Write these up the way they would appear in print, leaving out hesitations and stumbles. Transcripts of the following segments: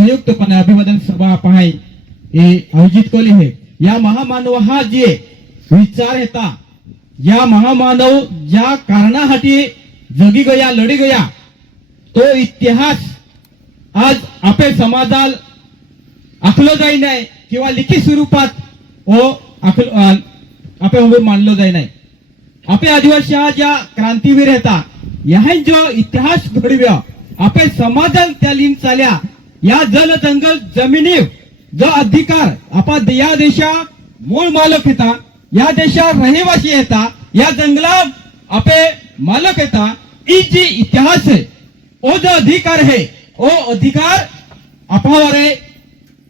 संयुक्तपणे अभिवादन सभा पहाय आयोजित केली आहे। या महामानव हा जे विचार येता या महामानव ज्या कारणासाठी जगी गया लढी गया तो इतिहास आज आपल्या समाजाल आखलो जाई नाही किंवा लिखित स्वरूपात आपल्या मानलो जाई नाही। आपल्या आदिवासी ज्या क्रांतीवीर येता ह्या जो इतिहास घडव्या आपल्या समाजाल त्या लीन चाल्या या जल जंगल जमिनी जो अधिकार आपण या देशा मूळ मालक येता या देशा रहिवासी येता या जंगला आपे मालक येता ई जी इतिहास है ओ जो अधिकार है ओ अधिकार अपावरे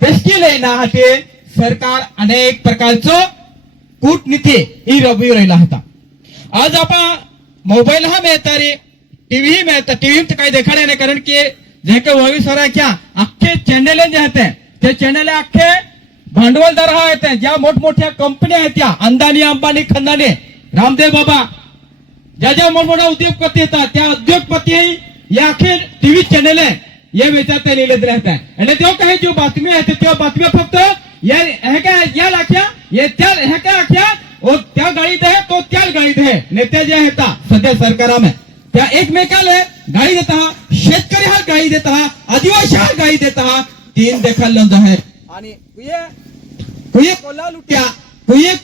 पेशकी लेना हटे सरकार अनेक प्रकारचं कूटनीती ही रबी राहिला होता। आज आपण मोबाईल हा मिळता रे टीव्ही मिळता टीव्ही तर काही देखाडे नाही कारण की जे काही वही सर क्या अख्खे चॅनल जे आहेत ते चॅनल अख्खे भांडवलदार आहेत ज्या मोठमोठ्या कंपन्या आहेत त्या अंदानी अंबानी खंदानी रामदेव बाबा ज्या ज्या मोठमोठ्या उद्योगपती येतात त्या उद्योगपती या अखेर टीव्ही चॅनल आहे या वेचात लिहिलेले राहतात आणि तो काही जो बातमी आहे त्या बातम्या फक्त या लाख्या ये त्या ह्या काय आख्या ओ त्या गाडीत आहे तो त्या गाडीत आहे नेत्या जे आहेत सध्या सरकारामध्ये त्या एकमेकाला गाडी देता शेतकरी हा गाडी देता आदिवासी हा गाडी देता तीन देखाल आहे आणि कुये कोला लुट्या कुये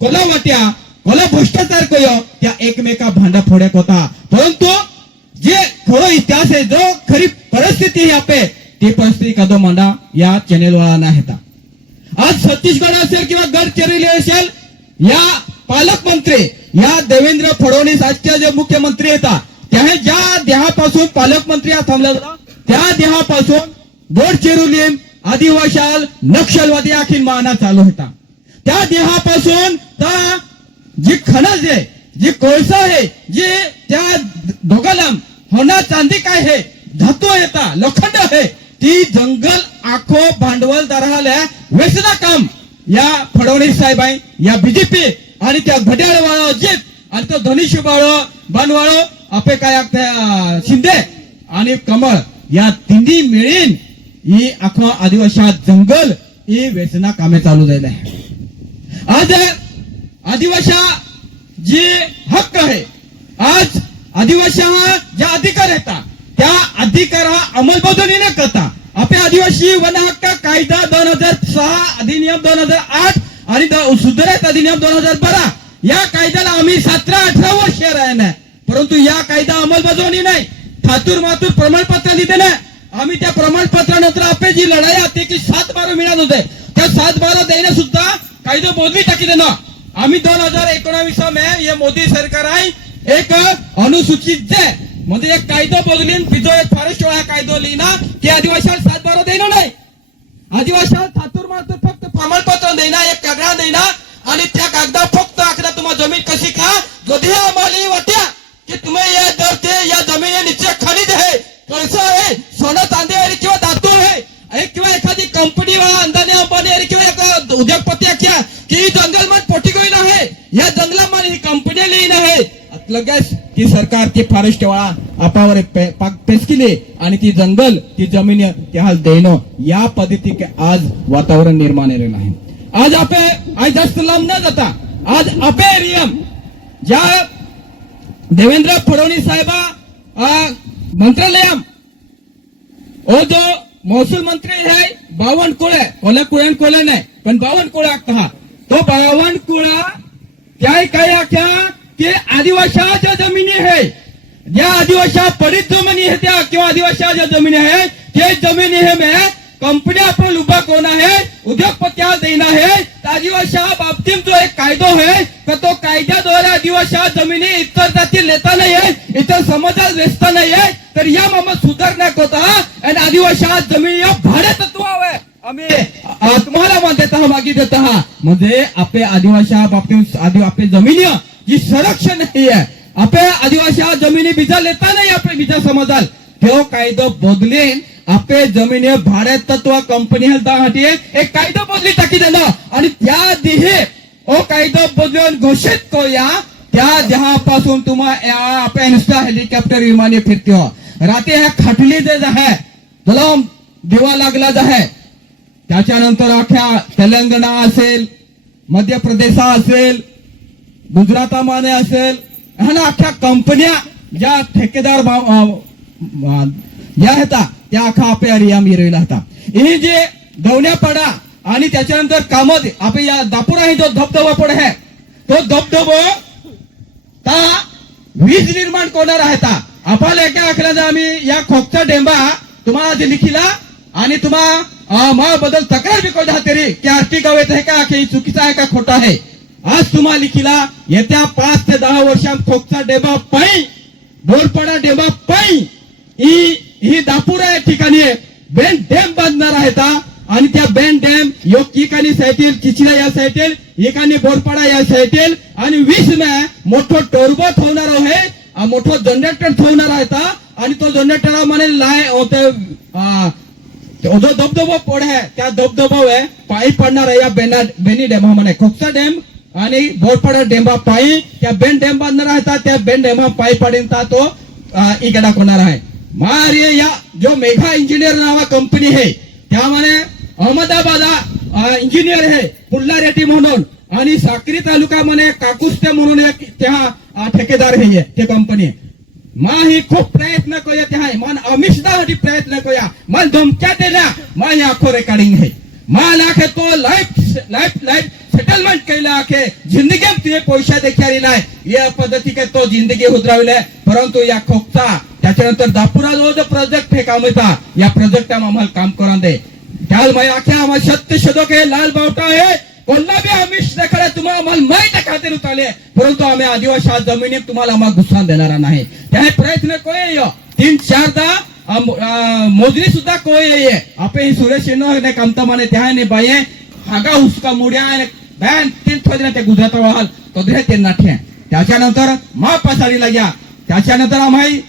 कोला वाट्या कोला भ्रष्टाचार कयो त्या एकमेका भांडा फोड्याक होता परंतु जे खरो इतिहास आहे जो खरी परिस्थिती आपे ती परिस्थिती कदो मांडा या चॅनेल वाला नाही आज छत्तीसगड असेल किंवा गडचिरोली असेल या पालकमंत्री या देवेंद्र फडणवीस आजच्या जे मुख्यमंत्री येतात त्या ज्या देहापासून पालकमंत्री थांबला त्या देहापासून गडचिरोली आदिवासी नक्षलवादी आखीन माना चालू होता त्या देहापासून जी खनिज आहे जी कोळसा आहे जे त्या दोघाला होना चांदी काय आहे धातू येता लोखंड आहे ती जंगल आखो भांडवलदाराला वेचना काम या फडणवीस साहेब आहे या बीजेपी आणि त्या घड्याळवाळो अजित आणि तो धनुष्यबाळो बनवाळो आपे काय शिंदे आणि कमळ या तिन्ही मिळून ही आखो आदिवासी जंगल ही वेचना कामे चालू जाईल आहे। आज आदिवासी जे हक्क आहे आज आदिवासी ज्या अधिकार येतात त्या अधिकार अंमलबजावणी न करता आपल्या आदिवासी वन हक्क कायदा 2006 अधिनियम 2008 आणि सुधारित अधिनियम 2012 या कायद्याला आम्ही 17-18 वर्ष राहिना परंतु या कायदा अंमलबजावणी नाही ठातूर मातूर प्रमाणपत्र दिले नाही आम्ही त्या प्रमाणपत्रानंतर आपली जी लढाई आहे की 7-12 मिळत होते त्या 7-12 देणे सुद्धा कायदा बोलवी टाकी देणं आम्ही 2019 में ये मोदी सरकार आहे एक अनुसूचित जे म्हणजे एक कायदा बदलीन बिजो एक फॉरेस्ट वाला कायदा लिहिना की आदिवासीला 7-12 देणं नाही आदिवासीला ठातूर मातूर फक्त प्रमाणपत्र देणं एक कागद देणं आणि त्या कागदा फक्त आखदा तुम्हाला जमीन कशी खा गधे आम्हाला वाट्या की तुम्ही या दरते या जमिनी नीचे खनिज आहे कोळसा आहे सोनं चांदी आहे किंवा धातू आहे किंवा एखादी कंपनी वाला अंदाने अंबानी आहे किंवा एक उद्योगपती क्या की जंगल मध्ये पोटी गोईल आहे या जंगलामध्ये ही कंपनी लिहिण आहे लगेच ती सरकार ती फॉरेस्ट वाला आपावर पेसकिले आणि ती जंगल ती जमीन त्या देणं या पद्धती आज वातावरण निर्माण झालेलं आहे। आज आज जास्त लांब न जाता आज आपे एरियम ज्या देवेंद्र फडणवीस साहेबा मंत्रालयम ओ जो महसूल मंत्री है बावनकुळे कोले नाही पण बावनकुळे कहा तो बावनकुळा क्या काय आख्या के आदिवासी जमीनी है ज्या आदिवासी पडित जमिनी है त्या किंवा आदिवासी ज्या जमिनी है ते जमिनी है में कंपनी आपण उभा कोण आहे उद्योगपती देना है आदिवासी बाबतीत जो एक कायदो है तर तो कायद्याद्वारे आदिवासी जमिनी इतर जाती लेता नाही है इतर समाजात वेचता नाही है तर या मामा सुधारणा होता आणि आदिवासी जमिनी भाडे तत्व आहे आम्ही तुम्हाला मान देता मागी देता म्हणजे आपले आदिवासी बाबतीत आपली जमिनी जी संरक्षण नाही आहे आपल्या आदिवासी जमिनी बिजा लेता नाही आपले बिजा समाजाल तो कायदो बदलेन आपले जमिनी भाडे तत्व कंपनी एक कायदा बदली टाकी देणं आणि त्या देहे ओ कायदा बदलून घोषित करूया त्या देहापासून तुम्हाला आपल्या नुसत्या हेलिकॉप्टर विमाने फिरते रात्री ह्या खाटली जे आहे तुला दिवा लागलाच आहे. त्याच्यानंतर अख्ख्या तेलंगणा असेल, मध्य प्रदेश असेल, गुजरातामध्ये असेल, ह्या अख्ख्या कंपन्या ज्या ठेकेदार ज्या होता त्या अख्खा आपल्या एरिया मिरविला होता. हे जे गवण्यापाडा आणि त्याच्यानंतर कामत आपण या दापूर आहे जो धबधबा पड आहे तो धबधबा ता वीज निर्माण करणार आहे. आपल्याला एका आखल्यानं आम्ही या खोकचा डेंबा तुम्हाला जे लिखिला आणि तुम्हा मा बदल तक्रार बी करत तरी की आर्थिक गावेत आहे का की चुकीचा आहे का खोटा आहे. आज तुम्हाला लिखिला येत्या 5 ते 10 वर्षात खोकचा डेंबा पायी बोरपाडा डेंबा पायी ही दापूर या ठिकाणी बेन डॅम बांधणार आहेत आणि त्या बेन डॅम योग ठिकाणी सायटेल चिचिला या सायटेल एकाने बोरपाडा या सायटेल आणि 20 मे मोठं टर्बो ठेवणार आहे, मोठं जनरेटर ठेवणार आहेत आणि तो जनरेटर म्हणे लाय जो धबधबा पड आहे त्या धबधबा पायी पडणार आहे या बेनी डॅम म्हणे खोकचा डॅम आणि बोरपाडा डेंबा पायी त्या बेन डॅम बांधणार आहेत. त्या बेन डॅम पायी पडेल तो इकडा होणार आहे. मारे या जो मेघा इंजिनियर नावा कंपनी आहे त्यामध्ये अहमदाबाद इंजिनियर आहे पुल्ला रेड्डी म्हणून आणि साक्री तालुक्यामध्ये काकुस्ते म्हणून त्या ठेकेदार आहे ते कंपनी. मा ही खूप प्रयत्न करूया त्या मन अमिषदासाठी प्रयत्न करूया मन धमक्या देना मा ही आखो रेकॉर्डिंग आहे. मा लाखे तो लाईफ सेटलमेंट केला आखे जिंदगी तुझे पैसा देखील नाही या पद्धती के तो जिंदगी उतराविले. परंतु या खोकचा त्याच्यानंतर दापुरा जो प्रोजेक्ट हे काम होता या प्रोजेक्ट आम्हाला काम करून दे. त्याल मैं आख्या आम्हाला सत्य शोधक आहे लाल बावटा आहे कोणला बी आमिष दाखवले तुम्हाला आम्हाला माहिती खाते उतारले परंतु आम्ही आदिवासी जमिनीत तुम्हाला आम्हाला घुसवून देणार नाही. त्या प्रयत्न कोय 3-4दा मोजणी सुद्धा कोय आपण सुरेश ने कामता माने त्या बाये हागा उसका मुड्या बॅन 3 थोडे ते गुजरात वाहल तो ते नाठ्या. त्याच्यानंतर महापासाडीला या त्याच्यानंतर आम्ही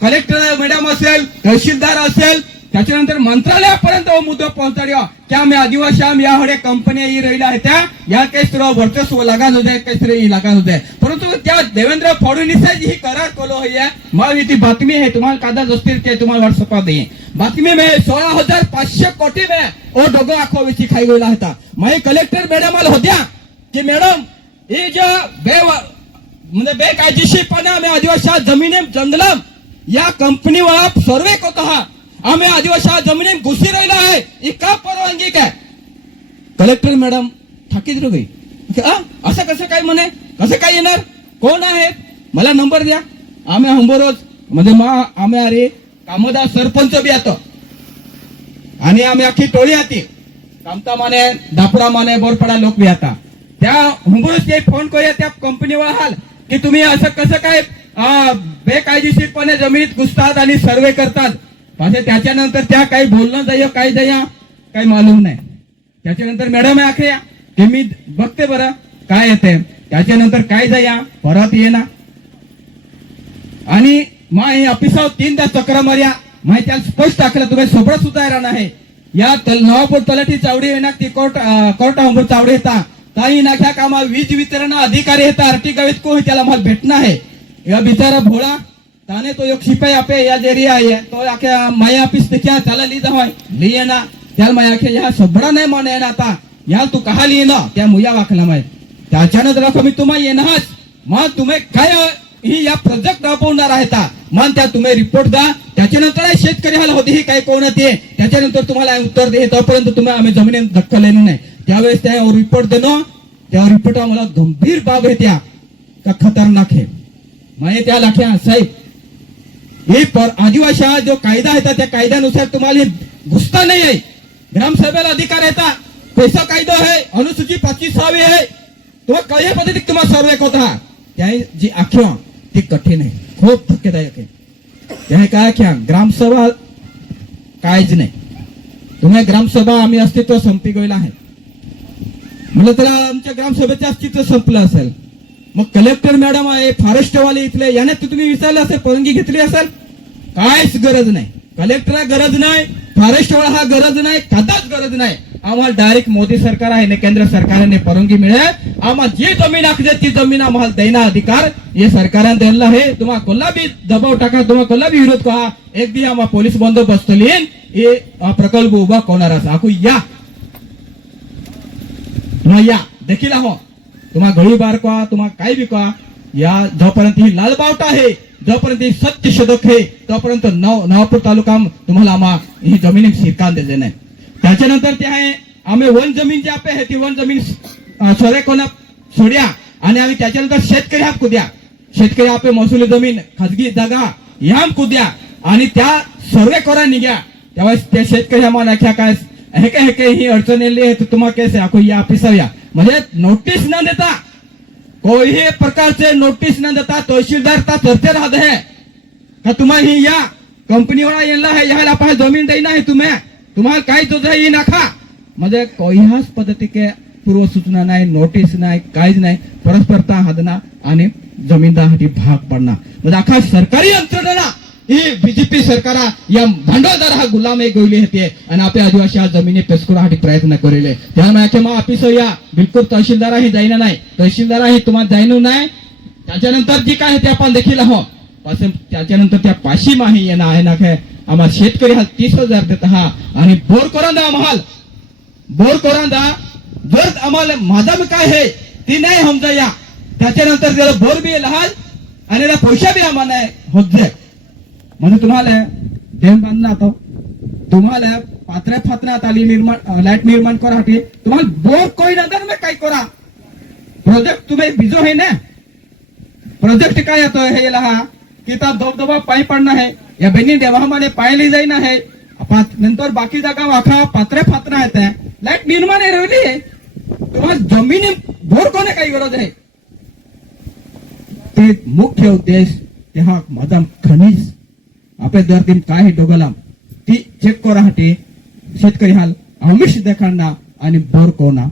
कलेक्टर मॅडम असेल तहसीलदार असेल त्याच्यानंतर मंत्रालयापर्यंत मुद्दा पोहोचल्या की आम्ही आदिवासी आम्ही या कंपन्या राहिल्या आहेत या काही सर्व वर्चस्व लगान होते काही लगान होते. परंतु त्या देवेंद्र फडणवीस ही करार कलो है मग ती बातमी आहे तुम्हाला कागद असतील ते तुम्हाला व्हॉट्सअप दे बातमी में 16,500 कोटी में ओ डोगो आखो विची खाई गेला होता. मैं कलेक्टर मॅडम होत्या की मॅडम हे जो म्हणजे बेकायदेशीरपणे आम्ही आदिवासी जमिनी जंगलम या कंपनी वाला सर्वे होता आम्ही आदिवासी जमिनी घुसी राहिला आहे का परवानगी काय. कलेक्टर मॅडम ठाकीत गई असं कसं काय म्हणे कसं काय येणार कोण आहेत मला नंबर द्या आम्ही हंबरोज म्हणजे आम्ही अरे कामोदा सरपंच बी येतो आणि आम्ही अख्खी टोळी आती कामता माने दापडा माने बोरपडा लोक बी आता त्या हंबरोज ते फोन करूया त्या कंपनीवर हाल की तुम्ही असं कसं काय बेकायदेशीरपणे जमिनीत घुसतात आणि सर्वे करतात. त्याच्यानंतर त्या काही बोलणं जाय काय जाया काही मालूम नाही. त्याच्यानंतर मॅडम आखया की मी बघते बरं काय येते त्याच्यानंतर काय जाया परत ये ना आणि माय ऑफिसावर 3दा चक्र मार्या माहिती त्याला स्पष्ट टाकलं तुम्ही सोबत सुद्धा राहणार आहे या नवापूर तलाठी चावडी येणार ती कोर्ट अंबर चावडी येता ताई नाख्या कामा वीज वितरण अधिकारी येतात आर्थिक गावीत को त्याला मला भेटणं आहे या बिचारा भोळा ताने तो एक शिपाई आपे या एरिया आहे तो आख्या माया ऑफिस देखा त्याला लिहिदा होय लिये ना त्याला माया आख्या या सबडा नाही माने ना आता या तू कहा लिहि ना त्या मुया वाकला माय त्याच्यानंतर मी तुम्हाला येणारच मग तुम्ही काय ही या प्रोजेक्ट राबवणार आहेत मग त्या तुम्ही रिपोर्ट द्या त्याच्यानंतर शेतकरी हाला होती ही काय कोण ते त्याच्यानंतर तुम्हाला उत्तर दे तोपर्यंत तुम्ही आम्ही जमिनीत धक्का लेणं नाही. त्यावेळेस त्या रिपोर्ट देणं त्या रिपोर्ट आम्हाला गंभीर बाब आहे त्या का खतरनाक आहे माये त्या लाख्या साहेब हे आदिवासी हा जो कायदा आहे त्या कायद्यानुसार तुम्हाला घुसता नाही आहे. ग्रामसभेला अधिकार येतात पैसा कायदा आहे अनुसूची 25 आहे तो कशा पद्धतीत तुम्हाला सर्वे होता त्या जी आख्या ती कठीण आहे खूप धक्केदायक आहे. त्या काय आख्या ग्रामसभा कायच नाही तुम्ही ग्रामसभा आम्ही अस्तित्व संपी गेला आहे म्हणजे त्याला आमच्या ग्रामसभेचं अस्तित्व संपलं असेल मग कलेक्टर मॅडम आहे फॉरेस्टवाले इथले याने तुम्ही विचारलं असेल परवानगी घेतली असेल काहीच गरज नाही कलेक्टरला गरज नाही फॉरेस्टवाला हा गरज नाही कदाच गरज नाही आम्हाला डायरेक्ट मोदी सरकार आहे ना केंद्र सरकारने परवानगी मिळेल आम्हाला जी जमीन आखली ती जमीन आम्हाला देणं अधिकार हे सरकारने दिलेला आहे. तुम्हाला कोल्हा बी दबाव टाका तुम्हाला कोल्हा बी विरोध करा एक दी आम्हाला पोलीस बंदोबस्त लिहिन हे प्रकल्प उभा होणार असा आखू या तुम्हा या देखील आहो तुम्हा गळी बारका तुम्हा काय बिका या जोपर्यंत ही लाल बावटा आहे जोपर्यंत ही सत्य शोधक आहे तोपर्यंत नवापूर तालुका तुम्हाला आम्हा ही जमीन शिरकान द्यायचे नाही. त्याच्यानंतर ते आहे आम्ही वन जमीन जी आपे आहे ती वन जमीन सोरे कोणा सोड्या आणि आम्ही त्याच्यानंतर शेतकरी हाप कुद्या शेतकरी आपे महसुली जमीन खाजगी जागा ह्या कुद्या आणि त्या सर्वे करा निघ्या त्यावेळेस त्या शेतकरी आम्हाला नाख्या काय हे ही अडचण येली आहे तुम्हाला कैसे आखो या ऑफिसर म्हणजे नोटीस न देता कोई प्रकारचे नोटीस न देता तहसीलदार ता चर्चे राहत है का तुम्हाला ही या कंपनी वाला येला है याला पाहिजे जमीन देना है तुम्हाला काय तो ही नाखा म्हणजे कोह्याच पद्धती के पूर्व सूचना नाही नोटीस नाही काहीच नाही परस्परता हादना आणि जमीनदारासाठी भाग पडणार म्हणजे अख्खा सरकारी यंत्रणा ही बीजेपी सरकार या भांडवलदार हा गुलाम एक गोयली होते आणि आपल्या आदिवासी हा जमिनी पेसकुरासाठी प्रयत्न करेले त्यामुळे मग ऑफिस या बिलकुल तहसीलदार ही जाईना नाही तहसीलदार ही तुम्हाला जाईन नाही त्याच्यानंतर जी काय ते आपण देखील आहो त्याच्यानंतर त्या पाशी माही येणं आहे ना काय आम्हाला शेतकरी हा 30,000 देत हा आणि बोर कोरांदा आम्हाला बोर कोरांदा जर आम्हाला माझा काय आहे ती नाही समजा या त्याच्यानंतर त्याला बोर बी लहान आणि त्याला पैसा बी आम्हाला होत जाय म्हणजे तुम्हाला देव बांधणं आता तुम्हाला पात्र्या फात्र्यात आली निर्माण लाईट निर्माण करासाठी तुम्हाला बोर कोई नंतर मी काय करा प्रोजेक्ट तुम्ही बिजो है ना प्रोजेक्ट काय येतो हे लहा की त्या दबदबा पायी पडणं आहे या बेनी देवामध्ये पायली जाईन आहे नंतर बाकी जागा वाखा पात्र्या फात्रा आहेत लाईट निर्माण राहिली आहे तुम्हाला जमिनी बोर कोणे काही गरज आहे ते मुख्य उद्देश ते हा मदाम खनिज आपल्या दर काय डोगला ती चेक करासाठी शेतकरी हाल आमिष देखाडना आणि बोर कोणा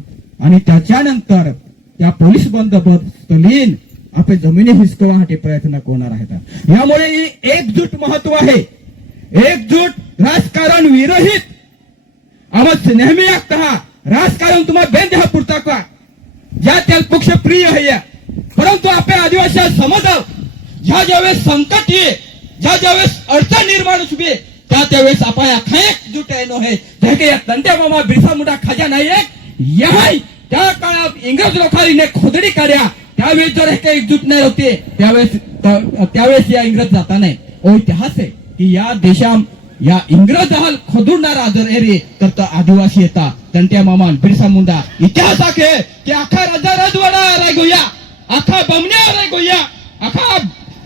आणि त्याच्यानंतर त्या पोलीस बंदोबस्त लीन आपल्या जमिनी हिसकवासाठी प्रयत्न करणार आहेत यामुळे ही एकजूट महत्व आहे एकजूट राजकारण विरहित आवाज नेहमी लागत हा राजकारण तुम्हाला बेंद हा पुरता का ज्या त्या पक्ष प्रिय आहे परंतु आपल्या आदिवासी समाज ज्या ज्यावेळेस संकट ये ज्या ज्यावेळेस अडचण निर्माण उभी त्यावेळेस आपण अख्खा एकजूट आहे नो है या तंट्या मामा बिरसा मुंडा खाजा नाही एक त्या काळात इंग्रज लोकांनी खोदडी काढ्या त्यावेळेस जर हे एकजूट नाही होते त्यावेळेस या इंग्रज जाता नाही इतिहास आहे की या देशा या इंग्रज हाल खोदुडणारा जर एरे तर आदिवासी येता तंट्या मामान बिरसा मुंडा इतिहास आहे की अख्खा राजा राजवाडा राय गोया अख्खा बमण्या राय गोया अख्खा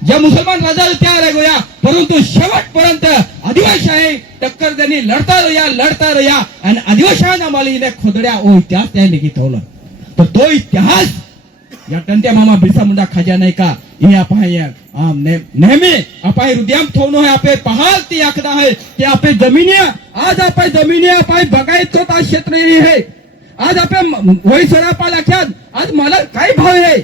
ज्या मुसलमान राजा त्या राय गोया परंतु शेवटपर्यंत आदिवासी आहे टक्कर त्यांनी लढता रया आणि आदिवासींना मला खोदड्या इतिहास त्याने घेतवलं तर तो इतिहास या टंट्या मामा बिरसा मुंडा खाजा नाही का हे आपण नेहमी आपण हृदयाम ठेवणं आहे आपण पहाल ती आखदा आहे की आपले जमिनी आज आपण जमिनी आपण बघायचो आज क्षेत्र आहे आज आपण वही सरापा लाख्यात आज मला काय भाव आहे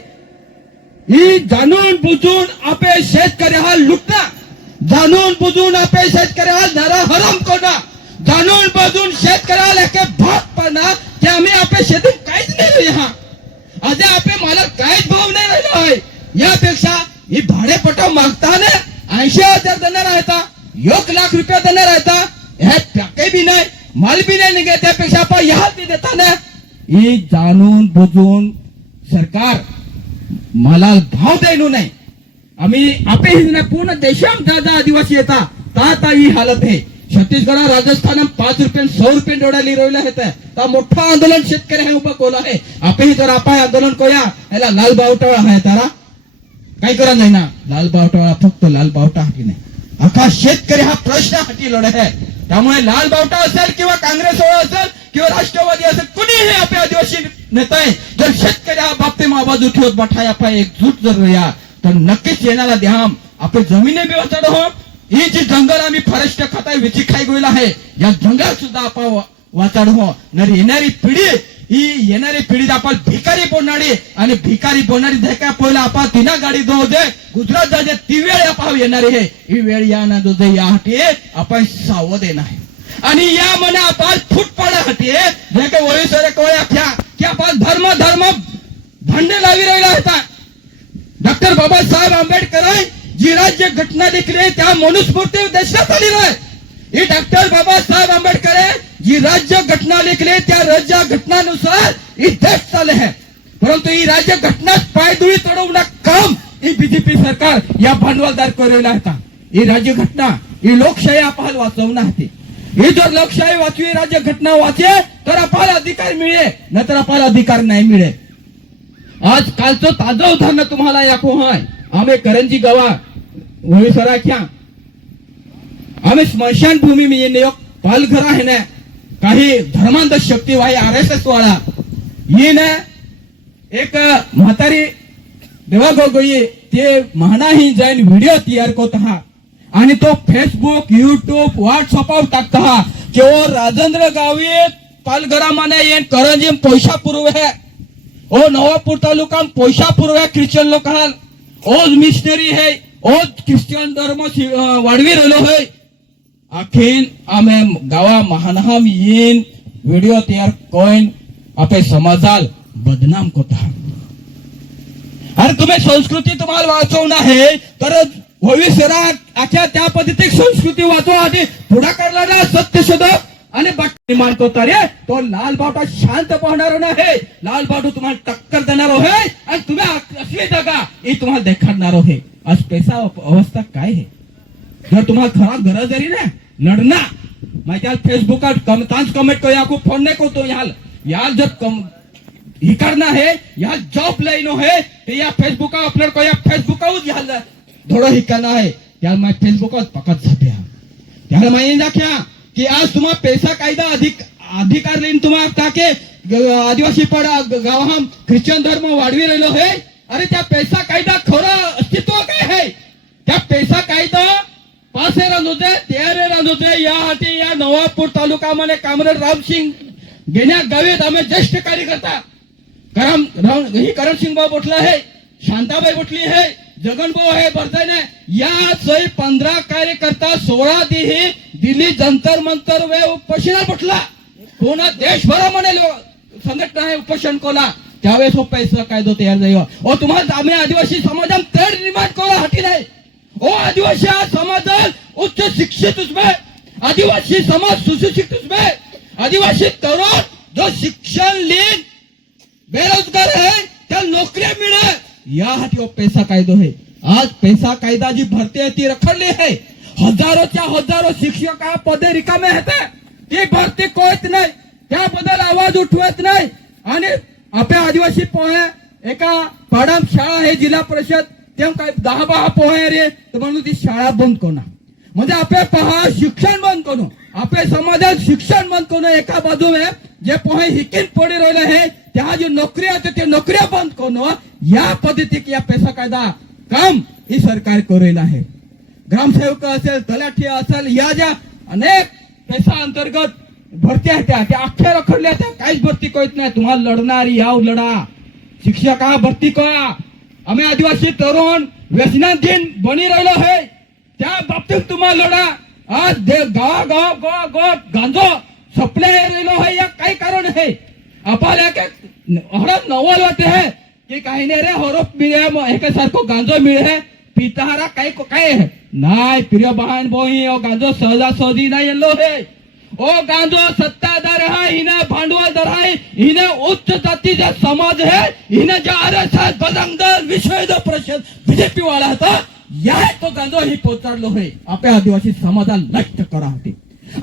ही जाणून बुजून आपले शेतकरी हा लुटणं जाणून बुजून आपले शेतकरी हा नरा हराम करणं जाणून बुजून शेतकऱ्याला एक भाग पडणं की आम्ही आपल्या शेतीत काहीच नाही हा आज आपले मला काहीच भाव नाही राहिला आहे यापेक्षा ही भाडेपट्टा मागताना 80,000 देणार आहेत 1 लाख रुपये देणार आहेत हे टाके बी नाही माल बी नाही निघे त्यापेक्षा आपण या देताना ही जाणून बुजून सरकार मला भाव देणू नाही आम्ही आपे पूर्ण देशात दादा आदिवासी येता ता ही हालत आहे छत्तीसगड राजस्थान 5 रुपये 100 रुपये डोळ्याली रोवले आहेत मोठा आंदोलन शेतकरी हे उभं कोला आहे आपे जर आपण आंदोलन कोया याला लाल बावटाळा आहे तारा काय करा नाही ना लाल बावटाळा फक्त लाल बावटा हाती नाही अख्खा शेतकरी हा प्रश्न हाती लढ आहे त्यामुळे लाल बावटा असेल किंवा काँग्रेस असेल किंवा राष्ट्रवादी असेल कुणीही आपल्या आदिवासी नेता आहे जर शेतकरी हा बाबतीत आवाज उठवत बठाय आपण एकजूट जर या तर नक्कीच येणारा ध्यान आपले जमिनी व्यवस्था हो ही जी जंगल आम्ही फॉरेस्ट खाताय विची खाई गोयला आहे या जंगल सुद्धा आपण वाचाड हो नर येणारी पिढी ही येणारी पिढी आपण भिकारी बोलणारी आणि भिकारी बोलणारी देखा पहिला आपण तिना गाडी दो दे गुजरात जाजे ती वेळ आपण येणारी आहे ही वेळ या ना जो दे यासाठी आपण सावध आहे आणि या मना आपण फूट पाडासाठी जे काही वळीसरे कोळ्या ख्या की आपण धर्म भांडे लावी राहिला होता डॉक्टर बाबासाहेब आंबेडकर जी राज्य घटना देखील त्या मनुस्मृती देशात आली आहे ही डॉक्टर बाबासाहेब आंबेडकर है जी राज्य घटना लिखले त्या राज्य घटनानुसार ही देश चाले है, परंतु ही राज्य घटना पायदुळी चढवणं काम ही बीजेपी सरकार या भांडवलदार करेला होता. ही राज्य घटना ही लोकशाही आपल्याला वाचवणं होती. ही जर लोकशाही वाचवी राज्य घटना वाचे तर आपल्याला अधिकार मिळे, नाहीतर आपल्याला अधिकार नाही मिळे. आज कालचं ताजं उदाहरण तुम्हाला याको हाय. आम्ही करंजी गावा वही सराख्या आम्ही स्मशान भूमी में ये पालघर आहे ना काही धर्मांध शक्ती वाई RSS वाला ये ना एक म्हातारी देवा गोगोई ते महानाही जाईन व्हिडिओ तयार करत हा आणि तो फेसबुक युट्यूब व्हॉट्सअपवर टाकत हा की वो राजेंद्र गावी पालघरा माने येन करंजी पैसा पुरवे ओ नवापूर तालुका पैसा पुरवे ख्रिश्चन लोकांना ओज मिशनरी है ओज ख्रिश्चन धर्म वाढवी राहिलो है. आखीन आम्ही गावा महानहाम येन व्हिडिओ तयार कोइन आपे समाजाल बदनाम करता. अरे तुम्ही संस्कृती तुम्हाला वाचवणं आहे तर भविष्याला आख्या त्या पद्धतीत संस्कृती वाचवण्यासाठी पुढाकार लागला सत्यशोधक आणि निर्माण करता रे. तो लाल बावटा शांत पाहणार नाही, लाल बावटू तुम्हाला टक्कर देणार आहे आणि तुम्ही असली जागा ही तुम्हाला देखाडणार आहे. आज पैसा अवस्था काय आहे. जर तुम्हाला खरा गरज आहे ना लढना माहिती फेसबुकात कमेंट करूया खूप फोन नाही करतो याल जर ही करना है या जॉब लाइनो है ते या फेसबुक अपलोड करूया फेसबुकावर याल थोडं ही करना है याल मैं फेसबुकावर पकड जाते त्याला माहिती दाख्या की आज तुम्हाला पैसा कायदा अधिकार लेन तुम्हाला ताके आदिवासी पडा गावाम ख्रिश्चन धर्म वाढवी राहिलो है. अरे त्या पैसा कायदा खरं अस्तित्व काय है. त्या पैसा कायदा पासे रांधोते तेरे रांधोते यासाठी या नवापूर तालुकामध्ये कामरेड रामसिंग गेल्या गावीत आम्ही ज्येष्ठ कार्यकर्ता ही करणसिंग भाऊ बोटला है, शांताबाई बोटली है, जगनभाऊ है बरताने या सही 15 कार्यकर्ता 16 दिल्ली जंतर मंतर वे उपोषणाला बोटला. पूर्ण देशभरामध्ये संघटना आहे उपोषण कोला त्यावेळेस हो पैसा कायदो तयार जाईल. ओ तुम्हाला आम्ही आदिवासी समाजात तेढ निर्माण करा हटी नाही. ओ आदिवासी समाज उच्च शिक्षित उसमें आदिवासी समाज सुशिक्षित उसमें आदिवासी तरुण जो शिक्षण लेन बेरोजगार है त्या नोकऱ्या मिळे यासाठी पैसा कायदो है. आज पैसा कायदा जी भरती आहे ती रखडली आहे. हजारोच्या हजारो शिक्षक पदे रिकामे आहेत ती भरती कोयत नाही, त्याबद्दल आवाज उठवत नाही. आणि आपल्या आदिवासी पोहे एका पाडाम शाळा आहे जिल्हा परिषद तेव्हा काय 10-12 पोहे रे तर म्हणून ती शाळा बंद करणं म्हणजे आपले पहा शिक्षण बंद करणं आपल्या समाजात शिक्षण बंद करणं. एका बाजूने जे पोहे हिकीन पडी राहिले आहे त्या जी नोकरी आहे ते नोकऱ्या बंद करणं या पद्धतीत या पैसा कायदा काम ही सरकार करेल आहे. ग्रामसेवक असेल तलाठी असेल या ज्या अनेक पैसा अंतर्गत भरती आहेत त्या अख्ख्या रखडल्या त्या काहीच भरती कळत नाही. तुम्हाला लढणारी याव लढा शिक्षक भरती करा. आम्ही आदिवासी तरुण व्यसनाधीन बनी राहिलो आहे त्या बाबतीत तुम्हाला लढा. आज गाव गांजो सप्लाय राहिलो आहे या काही कारण आहे. आपल्याला हरत नवल वाटते है की काही नाही रे हरप मिळे एकासारखं गांजो मिळे पिताहारा काय काय नाही प्रिय बहान बोही गांजो सहजासहजी नाही येलो है. ओ गांजो सत्ताधार है हिने भांडवलदार है हिने उच्च जातीचा समाज है हिने जो RSS बजरंग दल विश्व हिंदू परिषद बीजेपी वाला था या तो गांजो ही पोचारलो है. आपल्या आदिवासी समाजाला नष्ट करा होती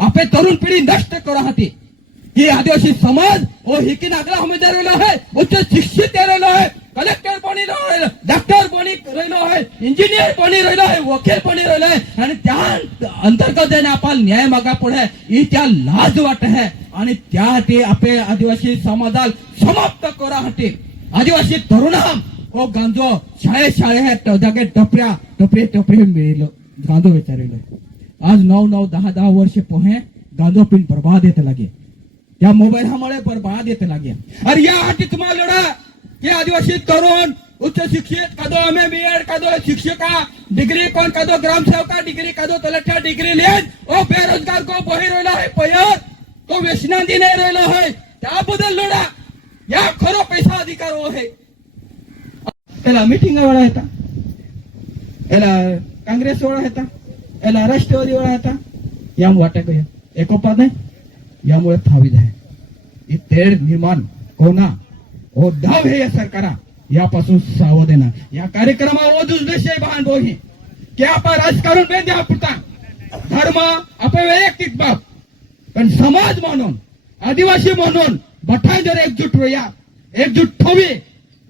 आपले तरुण पिढी नष्ट करा होती. ही आदिवासी समाज ओ हिकीन आगला उमेदवार राहिलो है उच्च शिक्षित राहिलो है कलेक्टर बनी राहिलो डॉक्टर बनी राहिलो है इंजिनियर बनी राहिलो है वकील बनी राहिलो है आणि त्या अंतर्गत जेने आपण न्याय मागा पुढे ही त्या लाज वाट है आणि त्यासाठी आपले आदिवासी समाजाला समाप्त करा हटे आदिवासी तरुणा ओ गांजो शाळे है जागे टपरे मिळेलो गांजो विचारेलो. आज 9-10 वर्ष पोहे गांजो पिन बर्बाद येते लागे या मोबाईल हमारे बर्बाद येते लागे. अरे यासाठी तुम्हाला लढा की आदिवासी तरुण उच्च शिक्षित कादो MA कादो शिक्षका डिग्री कोण कादो ग्रामसेवका डिग्री कादो तलाठ्या डिग्री लेन ओ बेरोजगार को बही राहिलो आहे पयर तो व्यसनाधीन राहिलो आहे त्याबद्दल लढा. या खरो पैसा अधिकार आहे. त्याला मीटिंग वाला येता याला काँग्रेस वाला येता याला राष्ट्रवादी वाला येता या वाटक एकोपा नाही यामुळे फावीद आहे ही तेढ निर्माण कोणा ओ धाव हे या सरकारा यापासून सावध येणार या कार्यक्रमावर उद्देश आहे बहान बोही की आपण राजकारण बेंद्या पुरता धर्म आपण वैयक्तिक बाब पण समाज म्हणून आदिवासी म्हणून बठाई जर एकजूट होया एकजूट ठेवी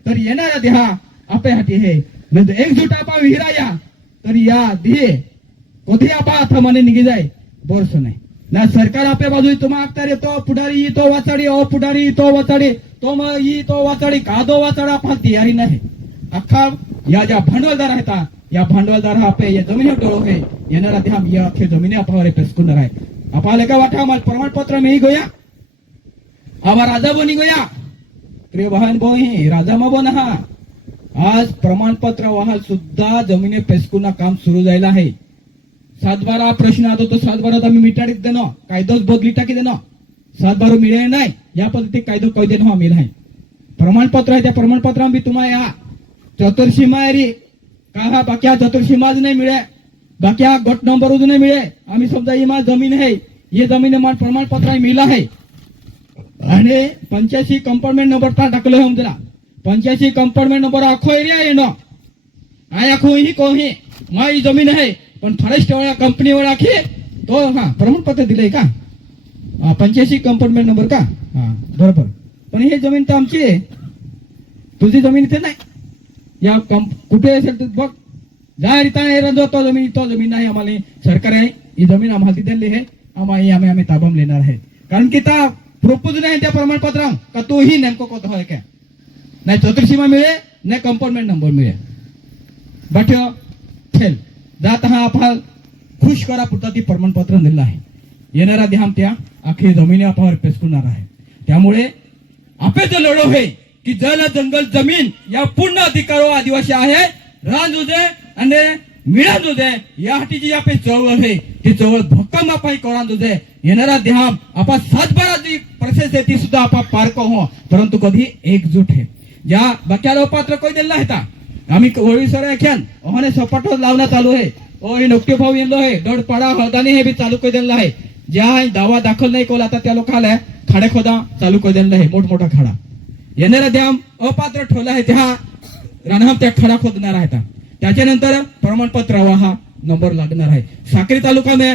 तर येणारा देहा आपे हाती हे एकजूट आपा विहिराया तर या दिहे कधी आपा आता मने निघी जाय बोरस नाही ना सरकार आपल्या बाजू तुम्हा आखतार येतो पुढारी येतो वाचाडी ओ पुढारी येतो वाचाडी तो मग ही तो वाचाडी कादो वाचाडा आपण तयारी नाही अख्खा या ज्या भांडवलदार आहेत या भांडवलदार आपे या जमिनीवर डोळो हे येणारा देहा या अख्खे जमिनी आपावर पेसकुंदर आहे आपल्याला काय वाटा आम्हाला प्रमाणपत्र मी गोया आम्हा राजा बनी गोया प्रिय बहन बोही राजा मा बोन हा आज प्रमाणपत्र वाहल सुद्धा जमिनी पेसकुना काम सुरू जायला आहे 7-12 प्रश्न आतो तो 7-12 आम्ही मिटाडीत देणं कायदोच बदली टाकी देणं 7-12 मिळे नाही या पद्धती कायदो कधी देणं आम्ही आहे प्रमाणपत्र आहे त्या प्रमाणपत्र आम्ही तुम्हाला या चतुर्सीमा का हा बाकी चतुर्सीमाज नाही मिळे बाकी गट नंबर नहीं मिले आम्ही समजा इमा जमीन है ये जमीन मान प्रमाणपत्र मिला है आणि 85 कंपार्टमेंट नंबर टाकलो हम जरा 85 कंपार्टमेंट नंबर आखो एरिया है ना आय आखो ही को ही माई जमीन है पण फॉरेस्ट वाला कंपनी वाला आखी तो हाँ प्रमाणपत्र दिले का 85 कंपार्टमेंट नंबर का हाँ बरोबर पण हे जमीन तर आमची आहे तुझी जमीन इथे नाही या कुठे असेल तर बघ जाहीर तो जमीन नाही आम्हाला सरकार आहे ही जमीन आम्हाला दिली आहे आम्ही ताबाम लेणार आहे कारण की त्या प्रोपोज नाही त्या प्रमाणपत्र का तोही नेमको कोत होय काय नाही चतुर्सीमा मिळे नाही कंपार्टमेंट नंबर मिळे बट फेल जात हा आपण खुश करा पुरता ती प्रमाणपत्र दिलं आहे येणारा ध्यान त्या आखी जमिनी आपावर पेसकुणार आहे त्यामुळे आपे जो लढो आहे की जल जंगल जमीन या पूर्ण अधिकारो आदिवासी आहे रान जुदे आणि मिळा जुदे या हातीची आपली चळवळ आहे ती चळवळ भक्कम आपण करा जुदे येणारा ध्यान आपण 7-12 जी प्रोसेस आहे ती सुद्धा आपण पार हो परंतु कधी एकजूट है ज्या बक्याला पात्र कोई दिला है आम्ही होळी सर आख्यान ओहने सपाट लावणं चालू आहे ओ हे नोकटे भाऊ येलो आहे दडपाडा हळदानी हे बी चालू कर दिला आहे ज्या दावा दाखल नाही कोल आता त्या लोकाला खाडे खोदा चालू कर दिला आहे मोठमोठा खाडा येणारा ध्यान अपात्र ठेवला आहे त्या रानहम त्या खडा खोदणार आहे त्याच्यानंतर प्रमाणपत्र हा नंबर लागणार आहे साक्री तालुका में